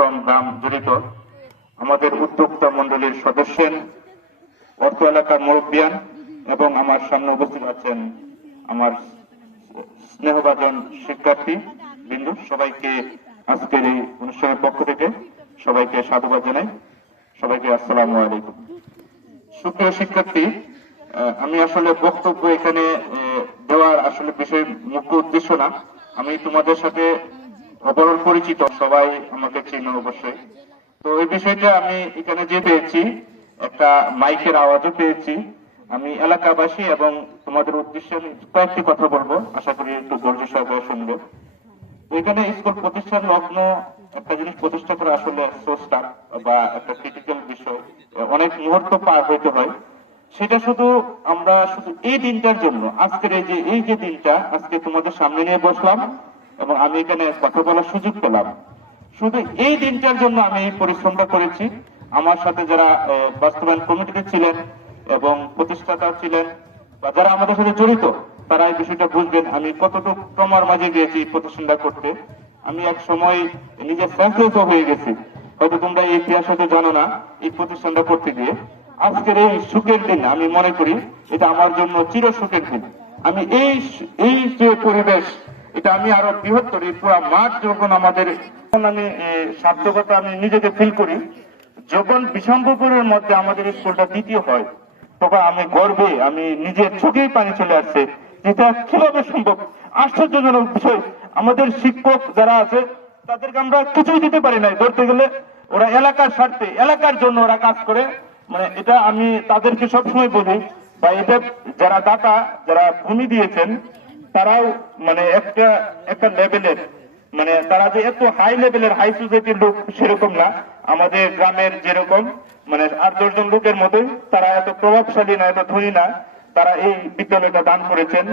শ্রম গ্রাম জড়িত আমাদের উদ্যোক্তা মন্ডলীর সদস্য, অর্থ এলাকার মুরব্বিয়ান এবং আমার সামনে উপস্থিত আছেন আমার স্নেহভাজন শিক্ষার্থী বিন্দু, সবাইকে আজকের এই অনুষ্ঠানের পক্ষ থেকে সবাইকে সাধুবাদ জানাই। সবাইকে আসসালামু আলাইকুম। সুপ্রিয় শিক্ষার্থী, আমি আসলে বক্তব্য এখানে দেওয়ার আসলে বিষয় মুখ্য উদ্দেশ্য না। আমি তোমাদের সাথে অবরল পরিচিত, সবাই আমাকে চেনে অবশ্যই। তো এই বিষয়টা আমি এখানে যে পেয়েছি, একটা মাইকের আওয়াজও পেয়েছি। আমি এলাকাবাসী এবং তোমাদের উদ্দেশ্যে কয়েকটি কথা বলবো, আশা করি একটু ধৈর্য সহকারে শুনবো। এখানে স্কুল প্রতিষ্ঠান লগ্ন একটা জিনিস প্রতিষ্ঠা করা আসলে স্রষ্টা বা একটা ক্রিটিক্যাল বিষয়, অনেক মুহূর্ত পার হইতে হয়। সেটা শুধু আমরা শুধু এই দিনটার জন্য, আজকের এই যে দিনটা আজকে তোমাদের সামনে নিয়ে বসলাম এবং আমি এখানে কথা বলার সুযোগ পেলাম, শুধু এই দিনটার জন্য আমি পরিশ্রমটা করেছি। আমার সাথে যারা বাস্তবায়ন কমিটিতে ছিলেন এবং প্রতিষ্ঠাতা ছিলেন বা যারা আমাদের সাথে জড়িত, তারা এই বিষয়টা বুঝবেন আমি কতটুকু তোমার মাঝে গিয়েছি প্রতিষ্ঠানটা করতে। আমি এক সময় নিজে সেন্সলেস হয়ে গেছি, হয়তো তোমরা এই ইতিহাস হয়তো জানো না। এই প্রতিষ্ঠানটা করতে গিয়ে আজকের এই সুখের দিন আমি মনে করি এটা আমার জন্য চির সুখের দিন। আমি এই যে পরিবেশ, এটা আমি আরো বৃহত্তর এই পুরো মাঠ যখন আমাদের, আমি সার্থকতা আমি নিজেকে ফিল করি যখন বিশম্বপুরের মধ্যে আমাদের স্কুলটা দ্বিতীয় হয়, তখন আমি গর্বে, আমি নিজের চোখেই পানি চলে আসছে। যেটা কিভাবে সম্ভব, আশ্চর্যজনক বিষয়। আমাদের শিক্ষক যারা আছে তাদেরকে আমরা কিছুই দিতে পারি নাই, ধরতে গেলে ওরা এলাকার স্বার্থে, এলাকার জন্য ওরা কাজ করে। মানে এটা আমি তাদেরকে সবসময় বলি, বা এটা যারা দাতা, যারা ভূমি দিয়েছেন, তারাও মানে একটা লেভেলের, মানে তারা যে এত হাই লেভেলের হাই সোসাইটির লোক সেরকম না। আমাদের গ্রামের যেরকম মানে 8-10 জন লোকের মতোই, তারা এত প্রভাবশালী না, এত ধনী না। তারা এই বিদ্যালয়টা দান করেছেন।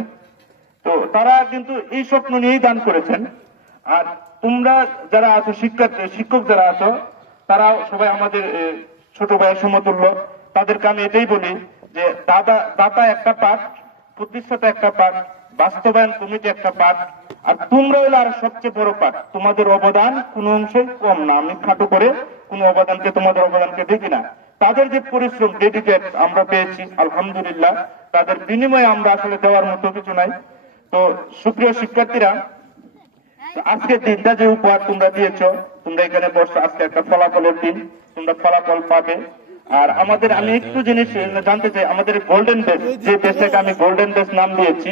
তো তারা কিন্তু এই স্বপ্ন নিয়েই দান করেছেন। আর তোমরা যারা আছো, শিক্ষক যারা আছো, তারাও সবাই আমাদের ছোট ভাইয়ের সমতুল্য। তাদেরকে আমি এটাই বলি যে দাতা একটা পার্ট, প্রতিষ্ঠাতা একটা পার্ট, বাস্তবায়ন কমিটি একটা পার্ট, আর তোমরা হইলে আর সবচেয়ে বড় পার্ট। তোমাদের অবদান কোনো অংশই কম না। আমি খাটো করে কোনো অবদানকে, তোমাদের অবদানকে দেখি না। তাদের যে পরিশ্রম, ডেডিকেট আমরা পেয়েছি, আলহামদুলিল্লাহ। তাদের বিনিময়ে আমরা আসলে দেওয়ার মতো কিছু নাই। তো সুপ্রিয় শিক্ষার্থীরা, আজকের দিনটা যে উপহার তোমরা দিয়েছ, তোমরা এখানে বসছো, আজকে একটা ফলাফলের দিন, তোমরা ফলাফল পাবে। আর আমাদের, আমি একটু জিনিস জানতে চাই, আমাদের গোল্ডেন বেস, যে বেসটাকে আমি গোল্ডেন বেস নাম দিয়েছি,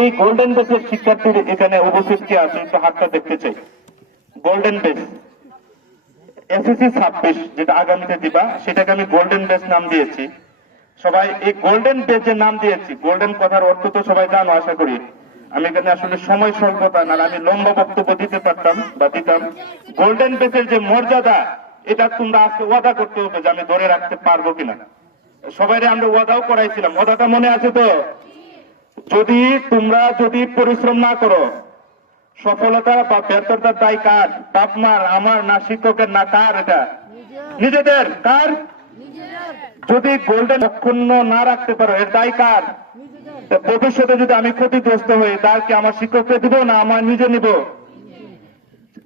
এই গোল্ডেন বেসের শিক্ষার্থী এখানে উপস্থিত কি আছে একটু হাতটা দেখতে চাই। গোল্ডেন বেস এসএসসি 26 যেটা আগামীতে দিবা, সেটাকে আমি গোল্ডেন বেস নাম দিয়েছি। সবাই এই গোল্ডেন বেসের নাম দিয়েছি, গোল্ডেন কথার অর্থ তো সবাই জানো আশা করি। আমি এখানে আসলে সময় স্বল্পতা, না আমি লম্বা বক্তব্য দিতে পারতাম বা দিতাম। গোল্ডেন বেসের যে মর্যাদা, এটা তোমরা আজকে ওয়াদা করতে হবে যে আমি ধরে রাখতে পারবো কিনা। সবাই আমরা ওয়াদাও করাইছিলাম, ওয়াদাটা মনে আছে তো? যদি পরিশ্রম না করো, সফলতা বা ব্যর্থতার দায় কার? বাপ মার, আমার না, শিক্ষকের না, কার? এটা নিজেদের। কার? যদি গোল্ডেন অক্ষুণ্ণ না রাখতে পারো, এর দায় কার? ভবিষ্যতে যদি আমি ক্ষতিগ্রস্ত হই, তার কি আমার শিক্ষককে দিব না আমার নিজে নিব?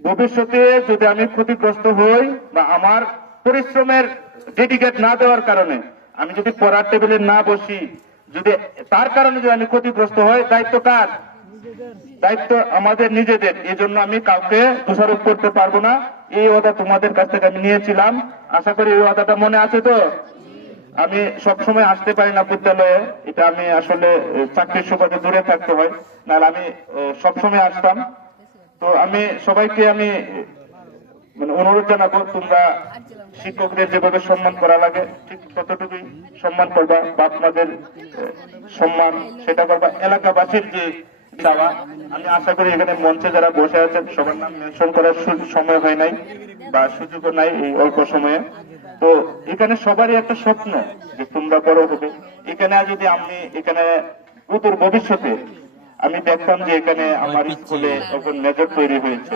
ভবিষ্যতে যদি আমি ক্ষতিগ্রস্ত হই বা আমার পরিশ্রমের ডেডিকেট না দেওয়ার কারণে আমি যদি পড়ার টেবিলে না বসি, যদি তার কারণে যদি আমি ক্ষতিগ্রস্ত হই, দায়িত্ব কার? দায়িত্ব আমাদের নিজেদের। এই জন্য আমি কাউকে দোষারোপ করতে পারবো না। এই ওয়াদা তোমাদের কাছ থেকে আমি নিয়েছিলাম, আশা করি এই ওয়াদাটা মনে আছে তো? আমি সবসময় আসতে পারি না বিদ্যালয়ে, এটা আমি আসলে চাকরির সুবাদে দূরে থাকতে হয়, নাহলে আমি সবসময় আসতাম। তো আমি সবাইকে আমি মানে অনুরোধ জানাবো, তোমরা শিক্ষকদের যেভাবে সম্মান করা লাগে ঠিক ততটুকুই সম্মান করবা। বাপ মাদের সম্মান সেটা করবা। এলাকাবাসীর যে চাওয়া, আমি আশা করি এখানে মঞ্চে যারা বসে আছেন সবার নাম মেনশন করার সময় হয় নাই বা সুযোগও নাই এই অল্প সময়ে। তো এখানে সবারই একটা স্বপ্ন যে তোমরা বড় হবে। এখানে যদি আমি এখানে অদূর ভবিষ্যতে আমি দেখতাম যে এখানে আমার স্কুলে একজন মেজর তৈরি হয়েছে,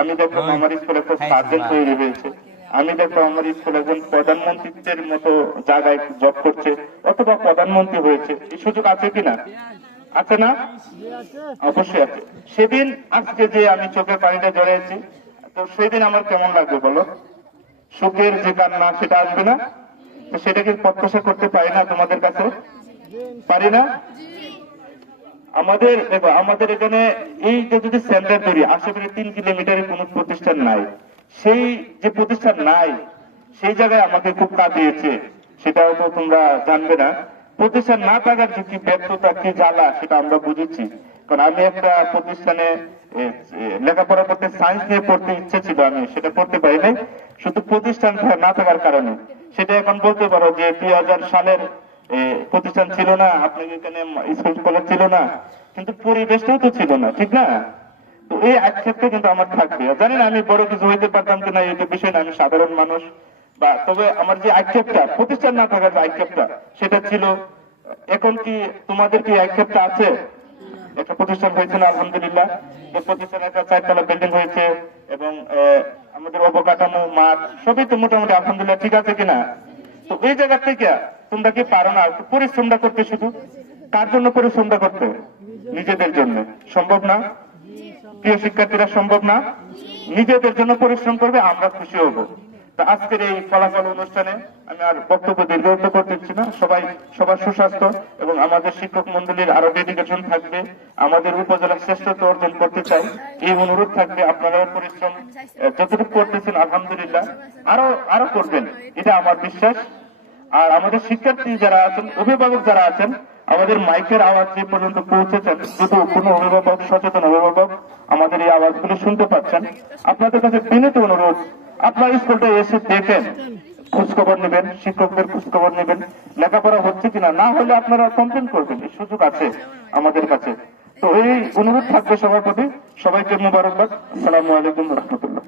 আমি দেখলাম আমার স্কুলে একটা সার্জেন্ট তৈরি হয়েছে, আমি দেখলাম আমার স্কুলে একজন প্রধানমন্ত্রীর মতো জায়গায় জব করছে অথবা প্রধানমন্ত্রী হয়েছে। এই সুযোগ আছে কিনা? আছে না? অবশ্যই আছে। সেদিন আজকে যে আমি চোখের পানিটা জড়িয়েছি, তো তো সেই দিন আমার কেমন লাগবে বলো? সুখের যে কান্না সেটা আসবে না? তো সেটাকে প্রত্যাশা করতে পারি না তোমাদের কাছে? পারি না? আমাদের দেখো, আমাদের এখানে এই যে যদি সেন্টার তৈরি, আশেপাশে 3 কিলোমিটারে কোনো প্রতিষ্ঠান নাই। সেই যে প্রতিষ্ঠান নাই, সেই জায়গায় আমাকে খুব কাঁদিয়েছে। সেটাও তো তোমরা জানবে না। প্রতিষ্ঠান না থাকার যে কি ব্যর্থতা, কি জ্বালা, সেটা আমরা বুঝেছি। কারণ আমি একটা প্রতিষ্ঠানে লেখাপড়া করতে, সায়েন্স নিয়ে পড়তে ইচ্ছে ছিল, আমি সেটা পড়তে পারি নাই শুধু প্রতিষ্ঠান না থাকার কারণে। সেটা এখন বলতে পারো যে 2000 সালের প্রতিষ্ঠান ছিল না, আপনার এখানে স্কুল কলেজ ছিল না, কিন্তু পরিবেশটাও তো ছিল না, ঠিক না? তো এই আক্ষেপটা কিন্তু আমার থাকবে। জানি না আমি বড় কিছু হইতে পারতাম কিনা, এটা বিষয় না, আমি সাধারণ মানুষ। বা তবে আমার যে আক্ষেপটা, প্রতিষ্ঠান না থাকার যে আক্ষেপটা, সেটা ছিল। এখন কি তোমাদের কি আক্ষেপটা আছে? একটা প্রতিষ্ঠান হয়েছে না, আলহামদুলিল্লাহ। এই প্রতিষ্ঠানে একটা 4 তলা বিল্ডিং হয়েছে এবং আমাদের অবকাঠামো, মাঠ সবই তো মোটামুটি আলহামদুলিল্লাহ ঠিক আছে কিনা? তো এই জায়গা থেকে তোমরা কি পারো না পরিশ্রমটা করতে? শুধু কার জন্য পরিশ্রমটা করতে? নিজেদের জন্য। সম্ভব না? প্রিয় শিক্ষার্থীরা, সম্ভব না? নিজেদের জন্য পরিশ্রম করবে, আমরা খুশি হব। তা আজকের এই ফলাফল অনুষ্ঠানে আমি আর বক্তব্য দীর্ঘায়িত করতেছি না। সবার সুস্বাস্থ্য এবং আমাদের শিক্ষক মন্ডলীর আরো ডেডিকেশন থাকবে। আমাদের উপজেলার শ্রেষ্ঠত্ব অর্জন করতে চাই, এই অনুরোধ থাকবে। আপনারা পরিশ্রম যতটুকু করতেছেন আলহামদুলিল্লাহ, আরো করবেন, এটা আমার বিশ্বাস। আর আমাদের শিক্ষার্থী যারা আছেন, অভিভাবক যারা আছেন, আমাদের মাইকের আওয়াজ যে পর্যন্ত পৌঁছেছেন, যদি কোনো অভিভাবক, সচেতন অভিভাবক আমাদের এই আওয়াজগুলো শুনতে পাচ্ছেন, আপনাদের কাছে বিনীত অনুরোধ, আপনার স্কুলটা এসে দেখেন, খোঁজখবর নেবেন, শিক্ষকদের খোঁজখবর নেবেন, লেখাপড়া হচ্ছে কিনা। না হলে আপনারা কমপ্লেন করবেন, এই সুযোগ আছে আমাদের কাছে। তো এই অনুরোধ থাকবে সবার প্রতি। সবাইকে মোবারকবাদ। আসসালামু আলাইকুম রহমতুল্লাহ।